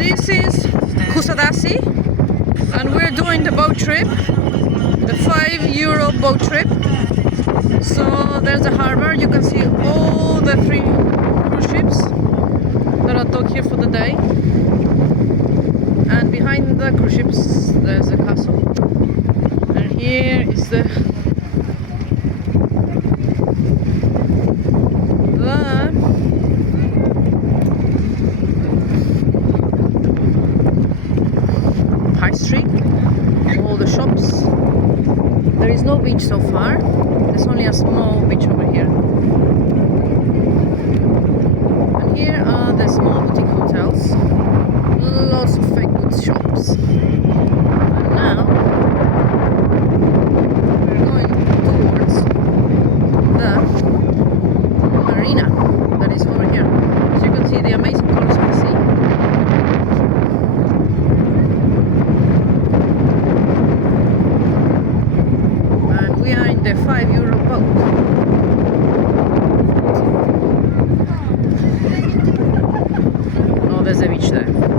This is Kusadasi, and we're doing the boat trip, the €5 boat trip. So there's the harbor. You can see all the 3 cruise ships that are docked here for the day. And behind the cruise ships there's a castle. And here is the high street, all the shops. There is no beach so far. There's only a small beach over here. And here are the small boutique hotels. Lots of fake goods shops. And now we're going towards the marina that is over here. So you can see the amazing colors of the sea. We are in the €5 boat. Oh, there's a beach there.